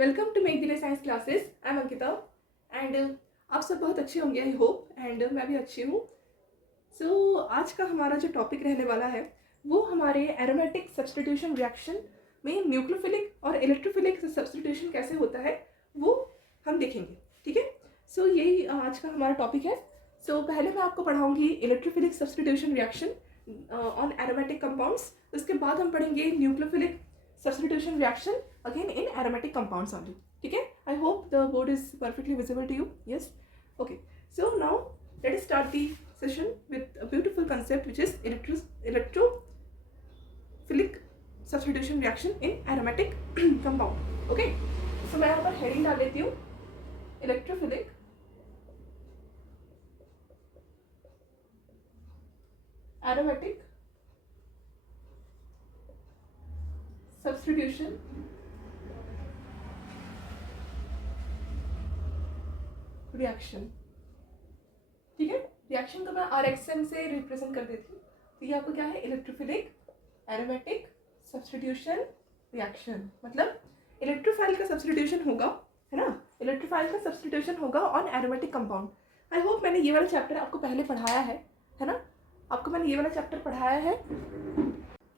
Welcome to make दिले science classes. I am Ankita and आप सब बहुत अच्छे होंगे आई होप एंड मैं भी अच्छी हूँ। सो आज का हमारा जो टॉपिक रहने वाला है वो हमारे एरोमेटिक सब्स्टिट्यूशन रिएक्शन में न्यूक्लियोफिलिक और इलेक्ट्रोफिलिक सब्स्टिट्यूशन कैसे होता है वो हम देखेंगे। ठीक है, सो यही आज का हमारा टॉपिक है। सो पहले मैं आपको पढ़ाऊंगी electrophilic substitution reaction on aromatic compounds. उसके बाद हम पढ़ेंगे nucleophilic substitution reaction again in aromatic compounds only. ठीक है, I hope the board is perfectly visible to you. Yes, okay, so now let us start the session with a beautiful concept which is electrophilic substitution reaction in aromatic compound. Okay, so मैं यहाँ पर heading डाल लेती हूँ electrophilic aromatic substitution reaction. ठीक है, reaction को मैं RXM से रिप्रेजेंट कर देती हूँ। तो ये आपको क्या है, इलेक्ट्रोफिलिक एरोमेटिक सब्स्टिट्यूशन रिएक्शन, मतलब इलेक्ट्रोफाइल का सब्स्टिट्यूशन होगा, है ना, इलेक्ट्रोफाइल का सब्स्टिट्यूशन होगा on aromatic compound. I hope मैंने ये वाला चैप्टर आपको पहले पढ़ाया है ना, आपको मैंने ये वाला चैप्टर पढ़ाया है।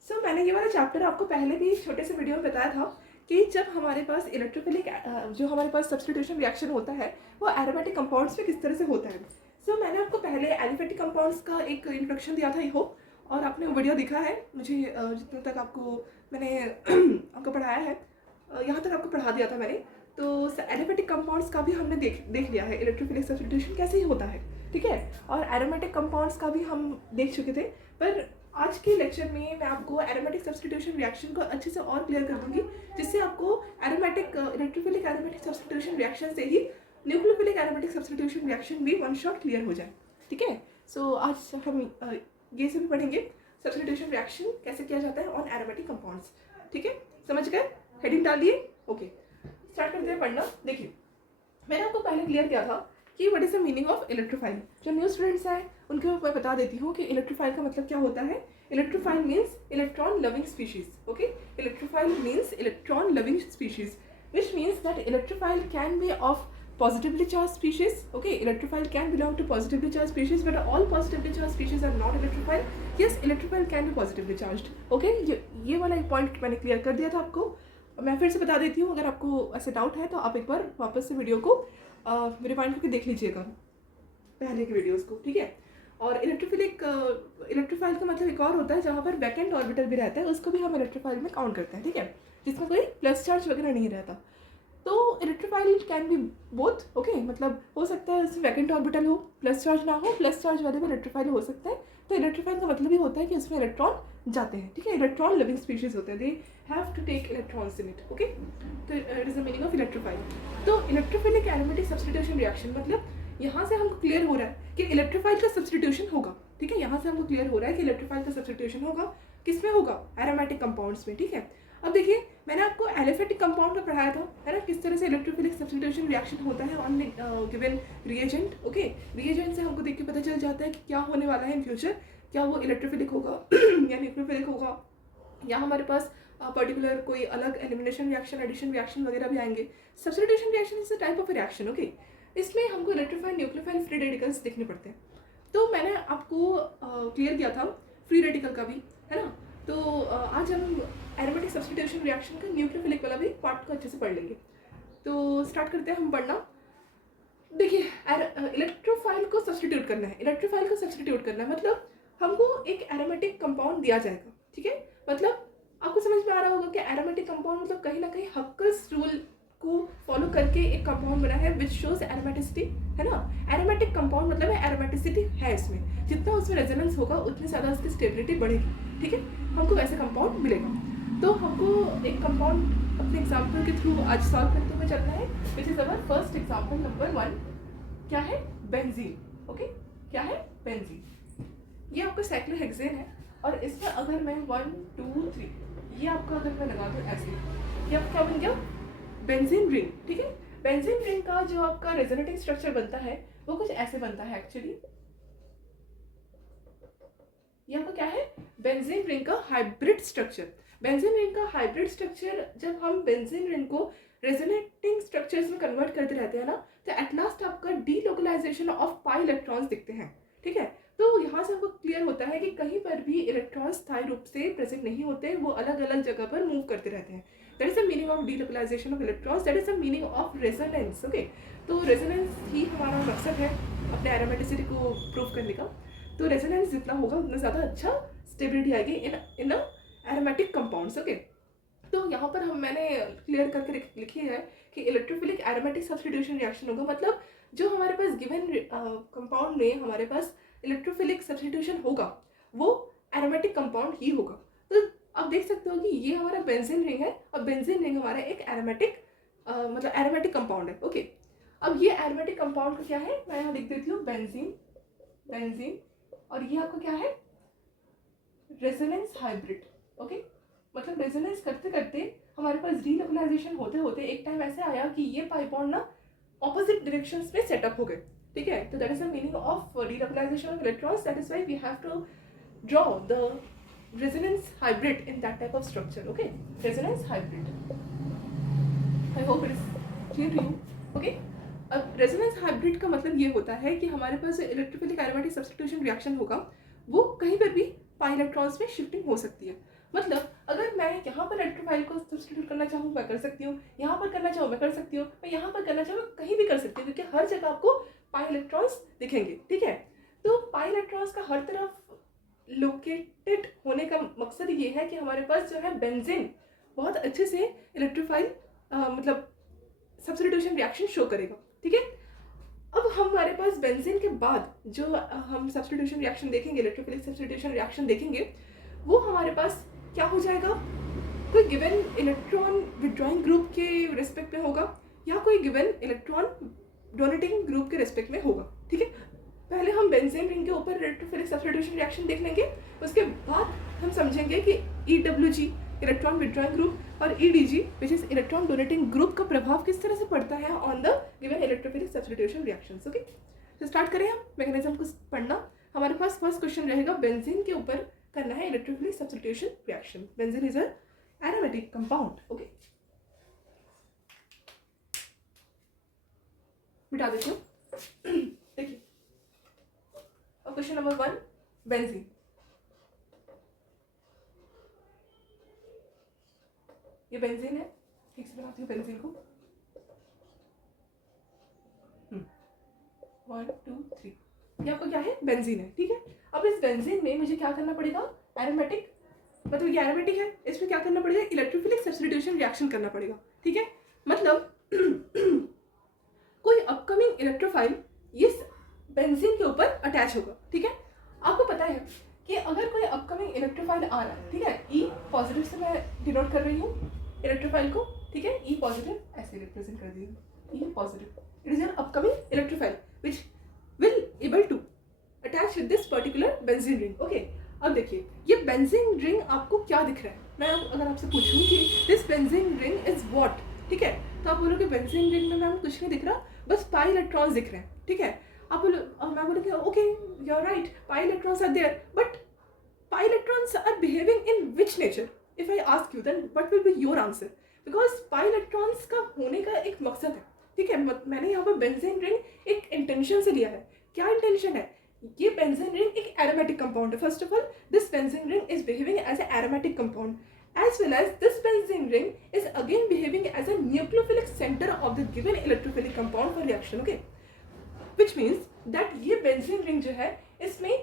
सो मैंने ये वाला चैप्टर आपको पहले भी छोटे से वीडियो में बताया था कि जब हमारे पास इलेक्ट्रोफिलिक जो हमारे पास सब्स्टिट्यूशन रिएक्शन होता है वो एरोमेटिक कंपाउंड्स में किस तरह से होता है। सो मैंने आपको पहले एलिफेटिक कंपाउंड्स का एक इंट्रोडक्शन दिया था, आई होप, और आपने वो वीडियो दिखा है। मुझे जितने तक आपको मैंने आपको पढ़ाया है यहाँ तक आपको पढ़ा दिया था मैंने। तो एलिफेटिक कंपाउंड्स का भी हमने देख लिया है, इलेक्ट्रोफिलिक सब्स्टिट्यूशन कैसे ही होता है। ठीक है, और एरोमेटिक कंपाउंड्स का भी हम देख चुके थे। पर आज के लेक्चर में मैं आपको एरोमेटिक सब्स्टिट्यूशन रिएक्शन को अच्छे से और क्लियर कर दूंगी, जिससे आपको aromatic electrophilic aromatic substitution reaction से ही न्यूक्लियोफिलिक एरोमेटिक सब्स्टिट्यूशन रिएक्शन भी वन शॉट क्लियर हो जाए। ठीक है, सो आज हम ये सभी पढ़ेंगे, सब्स्टिट्यूशन रिएक्शन कैसे किया जाता है ऑन एरोमेटिक कंपाउंड्स। ठीक है, समझ गए, हेडिंग डाल दिए। ओके, स्टार्ट करते हैं पढ़ना। देखिए, मैंने आपको पहले क्लियर किया था कि what is the meaning of electrophile. जो न्यू स्टूडेंट्स हैं उनको मैं बता देती हूँ कि इलेक्ट्रोफाइल का मतलब क्या होता है। Electrophile means electron loving species. Okay, electrophile means electron loving species, which means that electrophile can be of positively charged species. Okay, electrophile can belong to positively charged species, but all positively charged species are not electrophile. Yes, electrophile can be positively charged. Okay, ये वाला एक point मैंने clear कर दिया था आपको। मैं फिर से बता देती हूँ, अगर आपको ऐसे डाउट है तो आप एक बार वापस से वीडियो को रिवाइंड करके देख लीजिएगा, पहले की वीडियोस को। ठीक है, और इलेक्ट्रोफाइल का मतलब एक और होता है जहाँ पर वैकेंट ऑर्बिटल भी रहता है, उसको भी हम इलेक्ट्रोफाइल में काउंट करते हैं। ठीक है, जिसमें कोई प्लस चार्ज वगैरह नहीं रहता। तो electrophile can be both. Okay, मतलब हो सकता है उसमें वैकेंट ऑर्बिटल हो, प्लस चार्ज ना हो, प्लस चार्ज वाले भी इलेक्ट्रोफाइल हो सकते हैं। तो इलेक्ट्रोफाइल का मतलब ही होता है कि उसमें इलेक्ट्रॉन जाते हैं। ठीक है, इलेक्ट्रॉन लिविंग स्पीशीज होते हैं, they have to take electrons in it. Okay, तो it is the meaning of electrophile. तो इलेक्ट्रोफिलिक एरोमेटिक सब्स्टिट्यूशन रिएक्शन मतलब यहाँ से हमको क्लियर हो रहा है कि इलेक्ट्रोफाइल का सब्स्टिट्यूशन होगा। ठीक है, यहाँ से हमको क्लियर हो रहा है कि इलेक्ट्रोफाइल का सब्स्टिट्यूशन होगा, किसमें होगा, एरोमेटिक कंपाउंड्स में। ठीक है, अब देखिए, मैंने आपको एलिफेटिक कंपाउंड में पढ़ाया था, है ना, किस तरह से इलेक्ट्रोफिलिक सब्स्टिट्यूशन रिएक्शन होता है on given reagent. Okay, reagent से हमको देख के पता चल जाता है कि क्या होने वाला है इन फ्यूचर, क्या वो इलेक्ट्रोफिलिक होगा या न्यूक्लियोफिलिक होगा, या हमारे पास पर्टिकुलर कोई अलग एलिमिनेशन रिएक्शन, एडिशन रिएक्शन वगैरह भी आएंगे। Substitution reaction is a type of reaction. Okay, इसमें हमको इलेक्ट्रोफाइल, न्यूक्लियोफाइल, फ्री रेडिकल्स देखने पड़ते हैं। तो मैंने आपको क्लियर किया था फ्री रेडिकल का भी, है ना। तो आज हम एरोमेटिक सब्स्टिट्यूशन रिएक्शन का न्यूक्लियोफिलिक वाला भी पार्ट को अच्छे से पढ़ लेंगे। तो स्टार्ट करते हैं हम पढ़ना। देखिए, इलेक्ट्रोफाइल को सब्स्टिट्यूट करना है, इलेक्ट्रोफाइल को सब्स्टिट्यूट करना है मतलब हमको एक एरोमेटिक कंपाउंड दिया जाएगा। ठीक है, मतलब आपको समझ में आ रहा होगा कि एरोमेटिक कंपाउंड मतलब कहीं ना कहीं हक्कर्स रूल को फॉलो करके एक कंपाउंड बना है विच शोज एरोमेटिसिटी, है ना। एरोमेटिक कंपाउंड मतलब है एरोमेटिसिटी है इसमें, जितना उसमें रेजोनेंस होगा उतनी ज़्यादा उसकी स्टेबिलिटी बढ़ेगी। ठीक है, हमको वैसे कंपाउंड मिलेगा। तो हमको एक कंपाउंड अपने एग्जाम्पल के थ्रू आज सॉल्व करते हुए चलना है, which is our first example number 1। क्या है, बेंजीन। ओके, क्या है, बेंजीन। ये आपका साइक्लोहेक्सेन है और इसमें अगर मैं 1 2 3 ये आपका अगर मैं लगा दूँ ऐसे, ये आपका क्या बन गया, बेंजीन रिंग। ठीक है, बेंजीन रिंग का जो आपका रेजोनेटिंग स्ट्रक्चर बनता है वो कुछ ऐसे बनता है एक्चुअली। ये आपका क्या है, बेंजीन रिंग का हाइब्रिड स्ट्रक्चर। बेंजीन रिंग का हाइब्रिड स्ट्रक्चर, जब हम बेंजीन रिंग को रेजोनेटिंग स्ट्रक्चर्स में कन्वर्ट करते रहते हैं ना, तो एट लास्ट आपका डीलोकलाइजेशन ऑफ पाई इलेक्ट्रॉन्स दिखते हैं, ठीक है। तो यहाँ से हमको क्लियर होता है कि कहीं पर भी इलेक्ट्रॉन्स स्थायी रूप से प्रेजेंट नहीं होते, वो अलग अलग जगह पर मूव करते रहते हैं। That is the meaning of delocalization of electrons, that is the meaning of resonance, okay. तो रेजोनेंस ही हमारा मकसद है अपने एरोमेटिसिटी को प्रूव करने का। तो रेजोनेंस जितना होगा उतना ज़्यादा अच्छा स्टेबिलिटी आएगी इन अ एरोमेटिक कंपाउंड्स, ओके। तो यहाँ पर मैंने क्लियर करके लिखी है कि इलेक्ट्रोफिलिक एरोमेटिक सब्स्टिट्यूशन रिएक्शन होगा, मतलब जो हमारे पास गिवन कंपाउंड में हमारे पास इलेक्ट्रोफिलिक सब्स्टिट्यूशन होगा वो एरोमेटिक कंपाउंड ही होगा। तो आप देख सकते हो कि ये हमारा बेंजीन रिंग है और बेंजीन रिंग हमारा एक एरोमेटिक मतलब एरोमेटिक कंपाउंड है, ओके। अब ये एरोमेटिक कंपाउंड का क्या है, मैं यहाँ लिख देती हूँ बेंजीन, और ये आपका क्या है, रेजोनेंस हाइब्रिड, ओके। मतलब रेजोनेंस करते करते हमारे पास डीलोकलाइजेशन होते होते एक टाइम ऐसे आया कि ये पाई बॉन्ड ना ऑपोजिट डायरेक्शंस में सेटअप हो गए, ठीक है। तो that is the meaning of delocalization of electrons, that is why we have to draw the resonance hybrid in that type of structure, okay. Resonance hybrid, I hope it is clear to you, okay. अब resonance hybrid का मतलब ये होता है कि हमारे पास जो electrophilic aromatic substitution reaction होगा वो कहीं पर भी पाई इलेक्ट्रॉन्स में शिफ्टिंग हो सकती है। मतलब अगर मैं यहाँ पर इलेक्ट्रोफाइल को सब्स्टिट्यूट करना चाहूँ मैं कर सकती हूँ, यहाँ पर करना चाहूँ मैं कर सकती हूँ, मैं यहाँ पर करना चाहूँ कहीं भी कर सकती हूँ, क्योंकि हर जगह आपको पाई इलेक्ट्रॉन्स दिखेंगे, ठीक है। तो पाई इलेक्ट्रॉन्स का हर तरफ लोकेटेड होने का मकसद ये है कि हमारे पास जो है बेंजीन बहुत अच्छे से इलेक्ट्रोफाइल मतलब सब्स्टिट्यूशन रिएक्शन शो करेगा, ठीक है। अब हमारे पास बेंजीन के बाद जो हम सब्स्टिट्यूशन रिएक्शन देखेंगे, इलेक्ट्रोफिलिक सब्स्टिट्यूशन रिएक्शन देखेंगे, वो हमारे पास क्या हो जाएगा, कोई गिवन इलेक्ट्रॉन विड्रॉइंग ग्रुप के रिस्पेक्ट में होगा या कोई गिवन इलेक्ट्रॉन डोनेटिंग ग्रुप के रिस्पेक्ट में होगा, ठीक है। पहले हम बेंजीन रिंग के ऊपर इलेक्ट्रोफिलिक सब्स्टिट्यूशन रिएक्शन देख लेंगे, उसके बाद हम समझेंगे कि EWG इलेक्ट्रॉन विड्रॉइंग ग्रुप और EDG which is electron donating group का प्रभाव किस तरह से पड़ता है on the given electrophilic substitution reactions, okay. तो स्टार्ट करें हम मैकेनिज्म को पढ़ना। हमारे पास फर्स्ट क्वेश्चन रहेगा बेंजीन के ऊपर करना है electrophilic substitution reaction. Benzene is a aromatic compound, okay. मिटा देती हूँ, देखिए क्वेश्चन नंबर 1 बेंजीन। ये बेंजीन है, ठीक से बनाती हूँ बेंजीन को, 1 2 3, ये आपका क्या है, बेंजीन है, ठीक है। अब इस बेंजीन में मुझे क्या करना पड़ेगा, एरोमेटिक, मतलब ये एरोमेटिक है, इसमें क्या करना पड़ेगा, इलेक्ट्रोफिलिक सब्स्टिट्यूशन रिएक्शन करना पड़ेगा, ठीक है। मतलब कोई अपकमिंग इलेक्ट्रोफाइल इस बेंजीन के ऊपर अटैच होगा, ठीक है। आपको पता है कि अगर कोई अपकमिंग इलेक्ट्रोफाइल आ रहा है, ठीक है, E पॉजिटिव से मैं डिनोट कर रही हूँ इलेक्ट्रोफाइल को, ठीक है, E पॉजिटिव ऐसे रिप्रेजेंट कर दी, E positive, it is an upcoming electrophile which will able to attach with this particular benzene ring, okay. अब देखिए ये बेंजीन रिंग आपको क्या दिख रहा है, मैं अगर आपसे पूछूं कि this benzene ring is what, ठीक है, तो आप बोलोगे बेंजीन रिंग में मैम कुछ नहीं दिख रहा, बस पाई इलेक्ट्रॉन्स दिख रहे हैं, ठीक है। आप मैं बोलूँगी okay you are right, pi electrons are there, but pi electrons are behaving in which nature, if I ask you then what will be your answer, because pi electrons का होने का एक मकसद है, ठीक है। मैंने यहाँ पर बेंजीन रिंग एक इंटेंशन से लिया है, क्या इंटेंशन है, ये बेंजीन रिंग एक एरोमेटिक कंपाउंड है। First of all this benzene ring is behaving as a aromatic compound, as well as this benzene ring is again behaving as a nucleophilic center of the given electrophilic compound for reaction, okay, which means that ये benzene ring जो है इसमें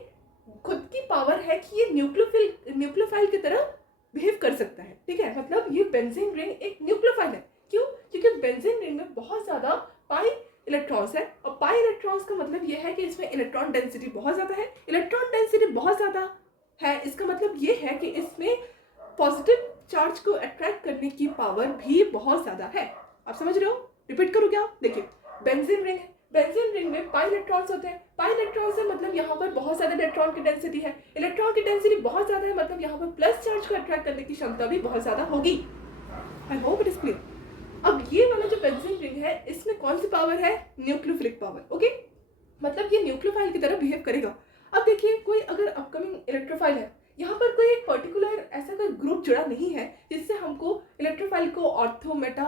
खुद की power है कि ये nucleophile की तरह बिहेव कर सकता है, ठीक है। मतलब ये बेंजीन रिंग एक न्यूक्लियोफाइल है, क्यों, क्योंकि बेंजीन रिंग में बहुत ज़्यादा पाई इलेक्ट्रॉन्स है, और पाई इलेक्ट्रॉन्स का मतलब ये है कि इसमें इलेक्ट्रॉन डेंसिटी बहुत ज़्यादा है, इलेक्ट्रॉन डेंसिटी बहुत ज़्यादा है, इसका मतलब ये है कि इसमें पॉजिटिव चार्ज को अट्रैक्ट करने की पावर भी बहुत ज़्यादा है। आप समझ रहे हो, रिपीट करूँ क्या, देखिए बेंजीन रिंग है, बेंजीन रिंग में पाई इलेक्ट्रॉन्स होते हैं, पाई इलेक्ट्रॉन्स है मतलब यहाँ पर बहुत ज़्यादा इलेक्ट्रॉन की डेंसिटी है, इलेक्ट्रॉन की डेंसिटी बहुत ज़्यादा है मतलब यहाँ पर प्लस चार्ज को अट्रैक्ट करने की क्षमता भी बहुत ज़्यादा होगी। आई होप इट इज क्लियर। अब ये वाला जो बेंजीन रिंग है इसमें कौन सी पावर है, न्यूक्लियोफिलिक पावर, ओके, मतलब ये न्यूक्लियोफाइल की तरह बिहेव करेगा। अब देखिए कोई अगर अपकमिंग इलेक्ट्रोफाइल है, यहाँ पर कोई एक पर्टिकुलर ऐसा कोई ग्रुप जुड़ा नहीं है जिससे हमको इलेक्ट्रोफाइल को ऑर्थो मेटा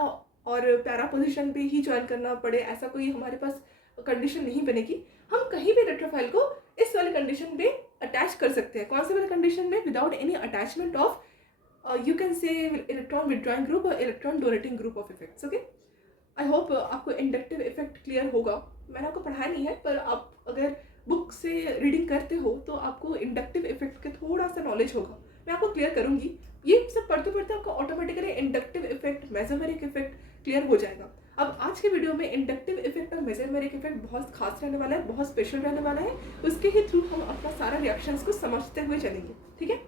और पैरा पोजीशन पे ही ज्वाइन करना पड़े, ऐसा कोई हमारे पास कंडीशन नहीं बनेगी। हम कहीं भी इलेक्ट्रोफाइल को इस वाले कंडीशन पे अटैच कर सकते हैं। कौन से वाले कंडीशन में? Without any attachment of you can say electron withdrawing group और electron donating group of effects. Okay, I hope आपको इंडक्टिव इफेक्ट क्लियर होगा। मैंने आपको पढ़ाया नहीं है, पर आप अगर बुक से रीडिंग करते हो तो आपको इंडक्टिव इफेक्ट का थोड़ा सा नॉलेज होगा। मैं आपको क्लियर करूंगी। ये सब पढ़ते पढ़ते आपको automatically inductive effect, mesomeric effect clear हो जाएगा। अब आज के वीडियो में इंडक्टिव इफेक्ट और मेसोमेरिक इफेक्ट बहुत खास रहने वाला है, बहुत स्पेशल रहने वाला है। उसके ही थ्रू हम अपना सारा रिएक्शंस को समझते हुए चलेंगे। ठीक है,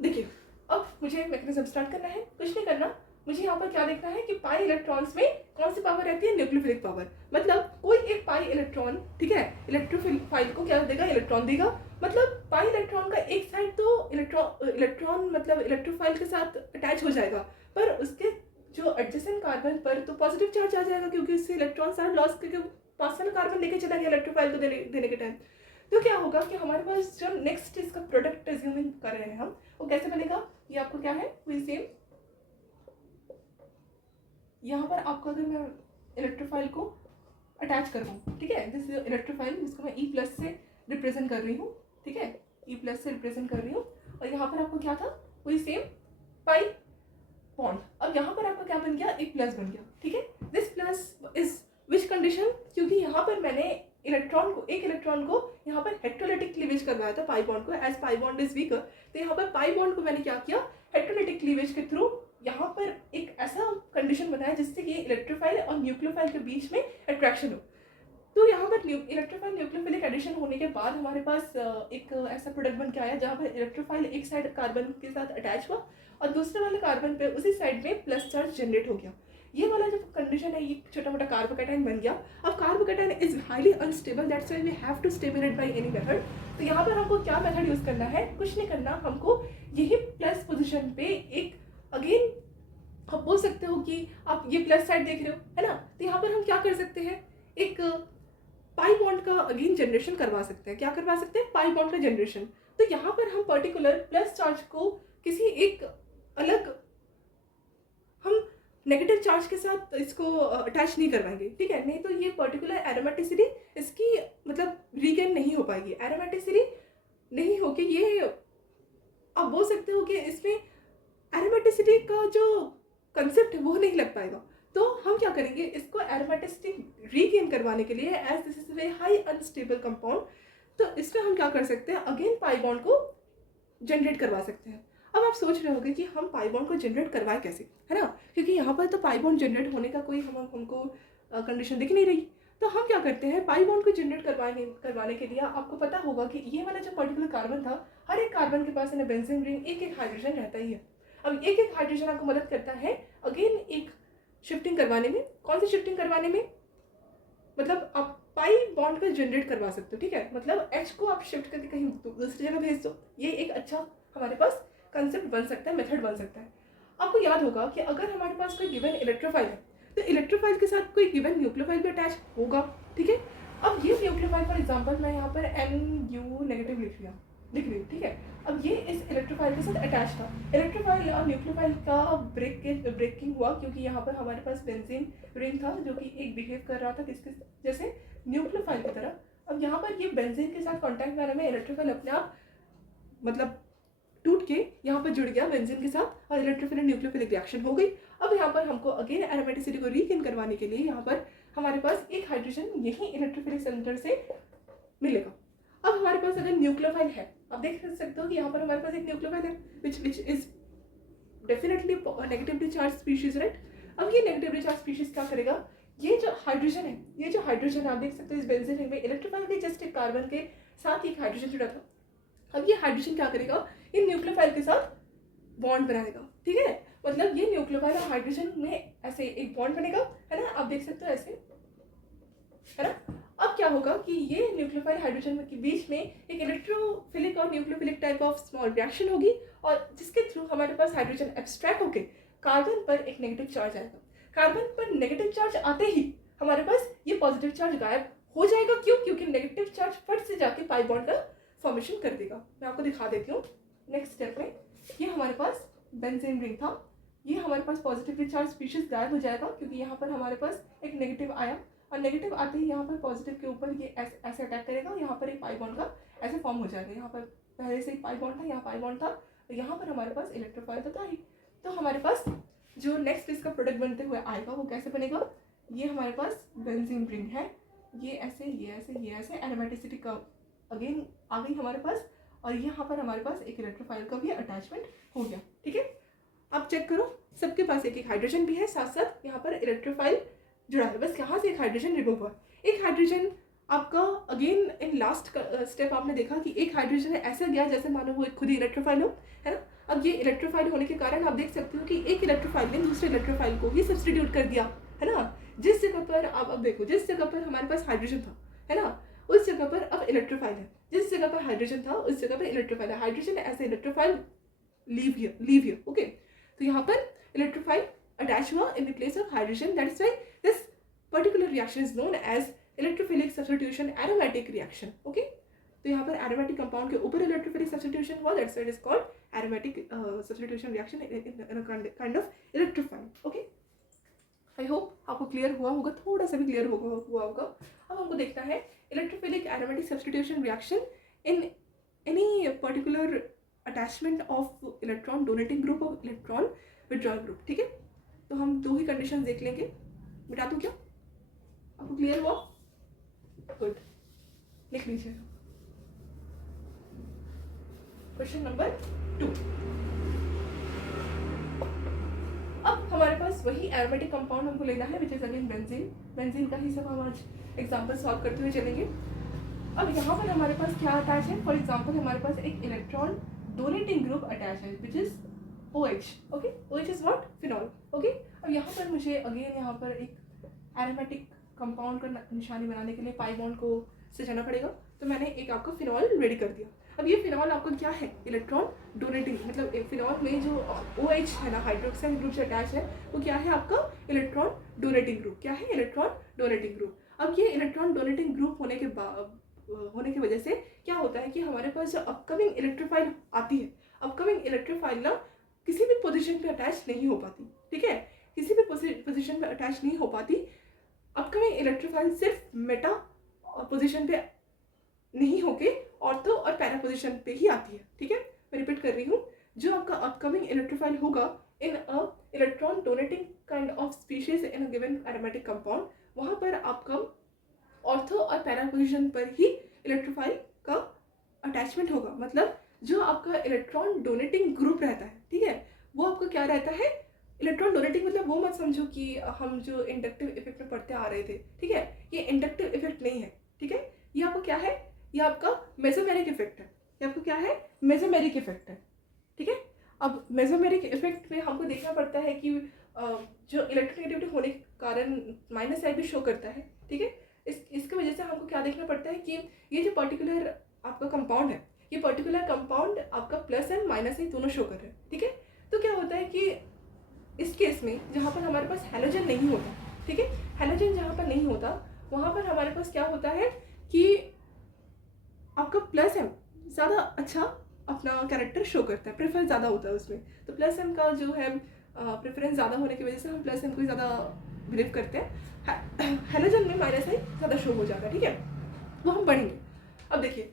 देखिए अब मुझे मैकेनिज्म स्टार्ट करना है। कुछ नहीं करना, मुझे यहाँ पर क्या देखना है कि पाई इलेक्ट्रॉन्स में कौन सी पावर रहती है? Nucleophilic power. मतलब कोई एक पाई इलेक्ट्रॉन, ठीक है, इलेक्ट्रोफाइल को क्या देगा? इलेक्ट्रॉन देगा। मतलब पाई इलेक्ट्रॉन का एक साइड तो इलेक्ट्रॉन मतलब इलेक्ट्रोफाइल के साथ अटैच हो जाएगा, पर उसके जो एडजेसेंट कार्बन पर तो पॉजिटिव चार्ज आ जाएगा, क्योंकि उससे इलेक्ट्रॉन साथ लॉस करके पास वाला कार्बन लेके चला गया इलेक्ट्रोफाइल को देने के टाइम। तो क्या होगा कि हमारे पास जो नेक्स्ट इसका प्रोडक्ट एज्यूमिंग कर रहे हैं हम, वो कैसे बनेगा? ये आपको क्या है? वही सेम। यहाँ पर आपको अगर मैं इलेक्ट्रोफाइल को अटैच करूँ, ठीक है, दिस इलेक्ट्रोफाइल जिसको मैं ई प्लस से रिप्रेजेंट कर रही हूँ, ठीक है, ई प्लस से रिप्रेजेंट कर रही हूँ। और यहाँ पर आपको क्या था? वही सेम पाई बॉन्ड। अब यहाँ पर आपका क्या बन गया? एक प्लस बन गया। ठीक है, this plus is which condition? क्योंकि यहाँ पर मैंने एक इलेक्ट्रॉन को यहाँ पर हेट्रोलाइटिक क्लीवेज करवाया था पाई बॉन्ड को, as pi bond is weaker. तो यहाँ पर पाई बॉन्ड को मैंने क्या किया? हेट्रोलाइटिक क्लीवेज के थ्रू यहाँ पर एक ऐसा कंडीशन बनाया जिससे कि इलेक्ट्रोफाइल और न्यूक्लियोफाइल के बीच में अट्रैक्शन हो। तो यहाँ पर इलेक्ट्रोफाइल न्यूक्लियोफिलिक एडिशन होने के बाद हमारे पास एक ऐसा प्रोडक्ट बन के आया जहाँ पर इलेक्ट्रोफाइल एक साइड कार्बन के साथ अटैच हुआ और दूसरे वाले कार्बन पे उसी साइड में प्लस चार्ज जनरेट हो गया। ये वाला जो कंडीशन है, ये छोटा मोटा कार्बोकैटायन बन गया। अब carbocation is highly unstable, that's why we have to stable it by any method. तो यहाँ पर हमको क्या मेथड यूज करना है? कुछ नहीं करना, हमको यही प्लस पोजिशन पे एक अगेन, आप बोल सकते हो कि आप ये प्लस साइड देख रहे हो, है ना? तो यहाँ पर हम क्या कर सकते हैं? एक पाई बॉन्ड का अगेन जनरेशन करवा सकते हैं। क्या करवा सकते हैं? पाई बॉन्ड का जनरेशन। तो यहाँ पर हम पर्टिकुलर प्लस चार्ज को किसी एक अलग हम नेगेटिव चार्ज के साथ इसको अटैच नहीं करवाएंगे, ठीक है? नहीं तो ये पर्टिकुलर एरोमेटिसिटी इसकी मतलब रीगेन नहीं हो पाएगी। एरोमेटिसिटी नहीं होगी, ये आप बोल सकते हो कि इसमें एरोमेटिसिटी का जो कंसेप्ट है वो नहीं लग पाएगा। तो हम क्या करेंगे? इसको एरोमेटिसिटी रीगेन करवाने के लिए, as this is very high unstable compound, तो इसमें हम क्या कर सकते हैं? अगेन पाई बॉन्ड को जनरेट करवा सकते हैं। अब आप सोच रहे होंगे कि हम पाई बॉन्ड को जनरेट करवाएं कैसे, है ना? क्योंकि यहाँ पर तो पाई बॉन्ड जनरेट होने का कोई हमको कंडीशन दिख नहीं रही। तो हम क्या करते हैं? पाई बॉन्ड को जनरेट करवाने के लिए आपको पता होगा कि ये वाला जो पर्टिकुलर कार्बन था, हर एक कार्बन के पास इन बेंजीन रिंग एक हाइड्रोजन रहता ही है। अब एक हाइड्रोजन आपको मदद करता है अगेन एक शिफ्टिंग करवाने में। कौन सी शिफ्टिंग करवाने में? मतलब आप पाई बॉन्ड का जनरेट करवा सकते हो, ठीक है? मतलब H को आप शिफ्ट करके कहीं दूसरी जगह भेज दो। ये एक अच्छा हमारे पास कंसेप्ट बन सकता है, मेथड बन सकता है। आपको याद होगा कि अगर हमारे पास कोई गिवन इलेक्ट्रोफाइल है तो इलेक्ट्रोफाइल के साथ कोई गिवन न्यूक्लियोफाइल भी अटैच होगा, ठीक है? अब ये न्यूक्लियोफाइल फॉर एग्जाम्पल मैं यहाँ पर Mu नेगेटिव लिख रही हूँ, ठीक है? अब ये इस इलेक्ट्रोफाइल के साथ अटैच था। इलेक्ट्रोफाइल और न्यूक्लियोफाइल का ब्रेकिंग हुआ क्योंकि यहाँ पर हमारे पास बेंजीन रिंग था जो कि एक बिहेव कर रहा था किसके जैसे? न्यूक्लियोफाइल की तरह। अब यहाँ पर ये बेंजीन के साथ कांटेक्ट में आने में इलेक्ट्रोफाइल अपने आप मतलब टूट के यहाँ पर जुड़ गया बेंजीन के साथ और इलेक्ट्रोफिलिक न्यूक्लियोफिलिक रिएक्शन हो गई। अब यहाँ पर हमको अगेन एरोमेटिसिटी को रीगेन करवाने के लिए यहाँ पर हमारे पास एक हाइड्रोजन यही इलेक्ट्रोफिलिक सेंटर से मिलेगा। अब हमारे पास अगर न्यूक्लियोफाइल है, आप देख सकते हो कि यहाँ पर हमारे पास एक न्यूक्लियोफाइल है which is definitely negatively charge species, right? अब ये नेगेटिवली चार्ज स्पीशीज क्या करेगा? ये जो हाइड्रोजन है, आप देख सकते हो इस बेंजीन रिंग में इलेक्ट्रोफाइल के जस्ट एक कार्बन के साथ एक हाइड्रोजन जुड़ा था। अब ये हाइड्रोजन क्या करेगा? ये न्यूक्लियोफाइल के साथ बॉन्ड बनाएगा, ठीक है? मतलब ये न्यूक्लियोफाइल और हाइड्रोजन में ऐसे एक बॉन्ड बनेगा, है ना? आप देख सकते हो ऐसे, है ना? अब क्या होगा कि ये न्यूक्लियोफाइल हाइड्रोजन के बीच में एक इलेक्ट्रोफिलिक और nucleophilic type of small reaction होगी और जिसके थ्रू हमारे पास हाइड्रोजन एब्स्ट्रैक्ट होकर कार्बन पर एक नेगेटिव चार्ज आएगा। कार्बन पर नेगेटिव चार्ज आते ही हमारे पास ये पॉजिटिव चार्ज गायब हो जाएगा। क्यों? क्योंकि नेगेटिव चार्ज फट से जाके पाई बॉन्ड का फॉर्मेशन कर देगा। मैं आपको दिखा देती हूँ नेक्स्ट स्टेप में। ये हमारे पास बेंजीन रिंग था, ये हमारे पास पॉजिटिवली चार्ज स्पीशीज गायब हो जाएगा क्योंकि यहाँ पर हमारे पास एक नेगेटिव आया, और नेगेटिव आते ही यहाँ पर पॉजिटिव के ऊपर ये ऐसे अटैक करेगा, यहाँ पर एक पाई बॉन्ड का ऐसे फॉर्म हो जाएगा। यहाँ पर पहले से एक पाई बॉन्ड था, यहाँ पाई बॉन्ड था, तो यहाँ पर हमारे पास इलेक्ट्रोफाइल तो था ही। तो हमारे पास जो नेक्स्ट इसका प्रोडक्ट बनते हुए आएगा वो कैसे बनेगा, ये हमारे पास बेंजीन रिंग है, ये ऐसे ये ऐसे ये ऐसे, एरोमेटिसिटी का अगेन आ गई हमारे पास, और यहाँ पर हमारे पास एक इलेक्ट्रोफाइल का भी अटैचमेंट हो गया। ठीक है, अब चेक करो, सबके पास एक एक हाइड्रोजन भी है, साथ साथ यहाँ पर इलेक्ट्रोफाइल जुड़ा है, बस यहाँ से एक हाइड्रोजन रिमूव हुआ। एक हाइड्रोजन आपका अगेन इन लास्ट स्टेप आपने देखा कि एक हाइड्रोजन ऐसा गया जैसे मानो वो खुद ही इलेक्ट्रोफाइल हो, है ना। अब ये इलेक्ट्रोफाइल होने के कारण आप देख सकते हो कि एक इलेक्ट्रोफाइल ने दूसरे इलेक्ट्रोफाइल को ही सब्स्टिट्यूट कर दिया, है ना। जिस जगह पर आप अब देखो, जिस जगह पर हमारे पास हाइड्रोजन था, है ना, उस जगह पर अब इलेक्ट्रोफाइल है, जिस जगह पर हाइड्रोजन था उस जगह पर इलेक्ट्रोफाइल है। Hydrogen as a electrophile leave here, okay. तो यहाँ पर इलेक्ट्रोफाइल अटैच हुआ in the place of hydrogen, that's why this particular reaction is known as electrophilic substitution aromatic reaction, okay. तो यहाँ पर एरोमेटिक कंपाउंड के ऊपर इलेक्ट्रोफिलिक सब्स्टिट्यूशन हुआ, that's why it is called aromatic substitution reaction in a kind of electrophile, okay. I hope आपको clear हुआ होगा, थोड़ा सा भी क्लियर हुआ होगा। अब हमको देखना है electrophilic aromatic substitution reaction in any particular attachment of electron donating group और इलेक्ट्रॉन विड्रॉल ग्रुप। ठीक है, तो हम दो ही कंडीशन देख लेंगे। मिटा दूँ क्या, आपको क्लियर हुआ? गुड, लिख लीजिए। Question number 2। अब हमारे पास वही एरोमेटिक कंपाउंड हमको लेना है, which is again benzene. Benzene का ही सब हम आज एग्जाम्पल सॉल्व करते हुए चलेंगे। अब यहाँ पर हमारे पास क्या अटैच है, फॉर एग्जाम्पल हमारे पास एक इलेक्ट्रॉन डोनेटिंग ग्रुप अटैच है, which is OH, okay. OH is what, phenol, okay. अब यहाँ पर मुझे अगेन यहाँ पर एक एरोमेटिक कंपाउंड का निशानी बनाने के लिए पाई बॉन्ड को सजाना पड़ेगा, तो मैंने एक आपका फिनॉल रेडी कर दिया। अब ये फिनॉल आपका क्या है, इलेक्ट्रॉन डोनेटिंग, मतलब फिनॉल में जो OH है ना, हाइड्रोक्साइड ग्रुप से अटैच है, वो क्या है आपका इलेक्ट्रॉन डोनेटिंग ग्रुप। क्या है, इलेक्ट्रॉन डोनेटिंग ग्रुप। अब ये इलेक्ट्रॉन डोनेटिंग ग्रुप होने की वजह से क्या होता है कि हमारे पास जो अपकमिंग इलेक्ट्रोफाइल आती है, अपकमिंग इलेक्ट्रोफाइल ना किसी भी पोजीशन पे अटैच नहीं हो पाती। ठीक है, किसी भी पोजीशन पे अटैच नहीं हो पाती। अपकमिंग इलेक्ट्रोफाइल सिर्फ मेटा पोजीशन पे नहीं होके ऑर्थो और पैरा पोजीशन पे ही आती है। ठीक है, मैं रिपीट कर रही हूँ, जो आपका अपकमिंग इलेक्ट्रोफाइल होगा in a electron donating kind of species in a given aromatic compound, वहाँ पर आपका ऑर्थो और पैरा पोजीशन पर ही इलेक्ट्रोफाइल का अटैचमेंट होगा। मतलब जो आपका इलेक्ट्रॉन डोनेटिंग ग्रुप रहता है, ठीक है, वो आपका क्या रहता है, इलेक्ट्रॉन डोनेटिंग। मतलब वो मत समझो कि हम जो इंडक्टिव इफेक्ट में पढ़ते आ रहे थे, ठीक है, ये इंडक्टिव इफेक्ट नहीं है। ठीक है, ये आपको क्या है, ये आपका मेसोमेरिक इफेक्ट है। ये आपको क्या है, मेसोमेरिक इफेक्ट है। ठीक है, अब मेसोमेरिक इफेक्ट में हमको देखना पड़ता है कि जो इलेक्ट्रोनेगेटिविटी होने के कारण माइनस आई भी शो करता है। ठीक है, इसकी वजह से हमको क्या देखना पड़ता है कि ये जो पर्टिकुलर आपका कंपाउंड है, ये पर्टिकुलर कंपाउंड आपका प्लस एंड माइनस आई दोनों शो कर रहे हैं। ठीक है, तो क्या होता है कि इस केस में जहाँ पर हमारे पास हैलोजन नहीं होता, ठीक है, हैलोजन जहाँ पर नहीं होता वहाँ पर हमारे पास क्या होता है कि आपका प्लस एम ज़्यादा अच्छा अपना कैरेक्टर शो करता है, प्रेफरेंस ज़्यादा होता है उसमें। तो प्लस एम का जो है प्रेफरेंस ज़्यादा होने की वजह से हम प्लस एम को ही ज़्यादा बिलीव करते हैं। हैलोजन में माइनस आई ज़्यादा शो हो जाता है। ठीक है, वो हम पढ़ेंगे। अब देखिए